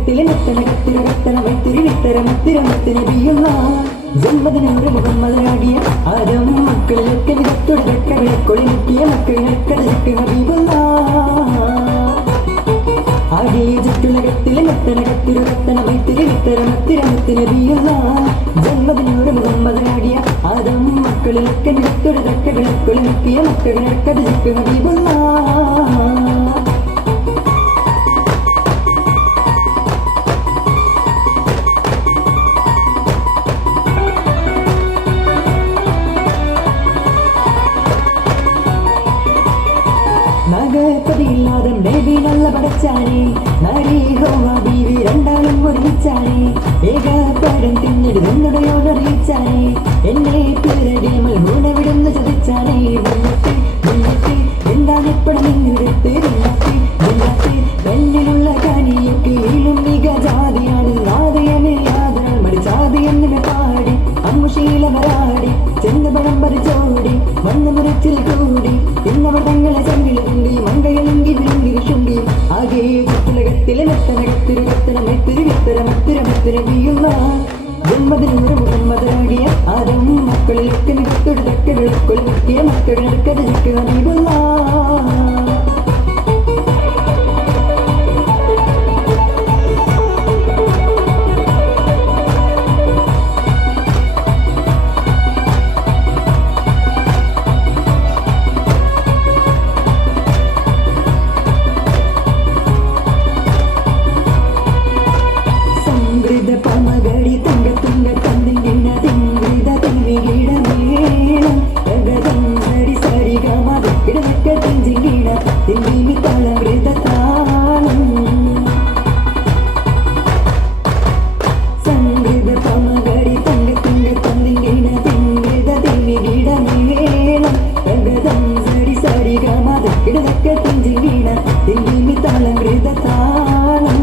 ചുറ്റുലകത്തിലെ മെത്തന കത്തിര കത്തന വൈത്തിരി വിത്തര മത്തിര മത്തിന് ബിയുള്ള ജന്മദിനൊരു മുഹമ്മദനാകിയ ആദം മക്കളിലൊക്കെ വിധത്തോടെ വെക്കകളെ കൊളിമുക്കിയ മക്കളിലൊക്കെ ഹബീബുള്ള ആകിയ ചുറ്റുലകത്തിലെ മെത്തന കത്തിര കത്തന വൈത്തിരി വിത്തര മത്തിര മത്തിന് ബിയുള്ള ജന്മദിനൊരു മുഹമ്മദനാകിയ ആദം മക്കളിലൊക്കെ വിധത്തോടെ വെക്കകളെ കൊളിമുക്കിയ മക്കളിലൊക്കെ ഹബീബുള്ള നഗപ്പതിയില്ലാതെ baby നല്ല പടച്ചാനെ നാരി ഹോവ ബീവി രണ്ടാളും ഒരുമിച്ചാനെ ഏകാപരം തിന്നിടുന്നുടയോടറിയിച്ചാനെ എന്നെ പിറടിയമൽ ഗുണവിടുന്ന് ചതിച്ചാനെ വെള്ളത്തെ വെള്ളത്തെ എന്താണിപ്പടം എന്നിടത്ത് വെള്ളത്തെ വെള്ളത്തെ പെണ്ണിനുള്ള കാനിയൊക്കെ ഈളും മിക ജാതിയാണ് നാദയനെ യാതൊരാൾ മടിച്ചാതി എന്നിവ പാടി അമ്മുശീലവരാടി ചെന്ന് പടം പരിചോടി വന്ന് മുറിച്ചിൽ കൂടി ഇന്നവർ തങ്ങളെ ചങ്കിലുണ്ടി മങ്കയലുങ്കി വിളുങ്കി വിഷുണ്ടി ആകെ ചുറ്റുലകത്തിലെ മെത്തനകത്തിരു കത്തന മെത്തിരി വിത്തര മത്തിര മത്തിര വീയുന്ന ജന്മദിനൊരു മുഹമ്മദനാകിയ ആദം മക്കളിലൊക്കെ മികത്തൊരു തക്കവിളക്കൊളി മുക്കിയ മക്കളിലൊക്കെ ഹബീബുള്ള പമകടി തങ്ക തുങ്ക തന്നിങ്കിണ തിങ്കിട തിങ്ങിട മേളം തങ്കതങ്കടി സരിഗമ ഇടമക്ക തിഞ്ചിങ്കിണ തിന്തിമി തളമൃത താളം സംഗൃത പമകടി തങ്ക തുങ്ക തന്നിങ്കിണ തിങ്കിട തിങ്ങിട മേളം തങ്കതങ്കടി സരിഗമ ഇടമക്ക തിഞ്ചിങ്കിണ തിന്തിമി തളമൃത താളം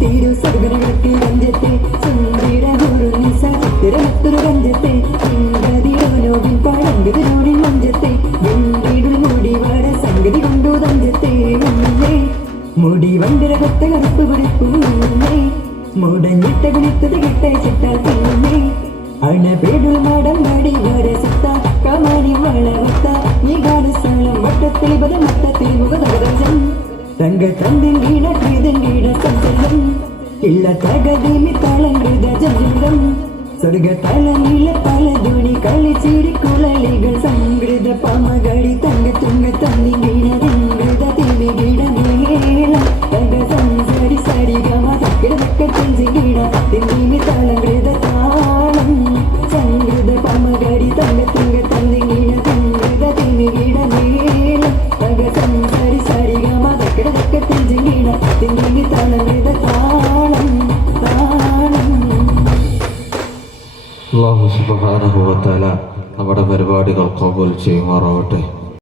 ിരു സർഗരങ്ങൾക്ക് രഞ്ജത്തെ സുന്ദര ഗുരു നിസത്തിരമത്തൊരു രഞ്ജത്തെ സിംഗതിരവനോവിൻ പാടങ്കിതിരോടി മഞ്ചത്തെ വെണ്ടിടും മുടി വട സംഗതി കൊണ്ടു തഞ്ചത്തെ മുന്നേ മുടി വണ്ടിരകത്ത കറുപ്പ് പിടിപ്പും മുന്നേ മുടഞ്ഞിട്ട കുളിത്തത് കിട്ടയച്ചിട്ടാൽ പിന്നെ അണപേടുൾ മാടം മടി വരെ സത്ത കമാനി വളവത്ത ഈ കാലസ്ഥലം വട്ടത്തെളിപത മൊത്തത്തിൽ മുഖതകതം തങ്ക തന്തിൻ കീട സഞ്ചലം ഇല്ല തകതിമി തളങ്കൃത ജംഗം സ്വർഗ തലനില പല ധോണി കളിച്ചിരി കുളലികൾ സംഗൃത പമകടി തങ്ക തുങ്ക തന്നിങ്കിണ തിങ്കൃത തിമികിട മേളം തങ്ക സംസരി സരിഗമ തക്കിടതക്ക തിഞ്ചിങ്കിണ തിന്തിമി തളങ്കൃത താളം സംഗൃത പമകടി തങ്ക തുങ്ക തന്നിങ്കിണ തിങ്കൃത തിമികിട മേളം തങ്ക സംസരി സരിഗമ തക്കിടതക്ക തിഞ്ചിങ്കിണ തിന്തിമി തളങ്കൃത താളം താളം. അല്ലാഹു സുബ്ഹാനഹു വ തആല നമ്മുടെ പരിപാടികൾ ഖബൂൽ ചെയ്യുമാറാവട്ടെ.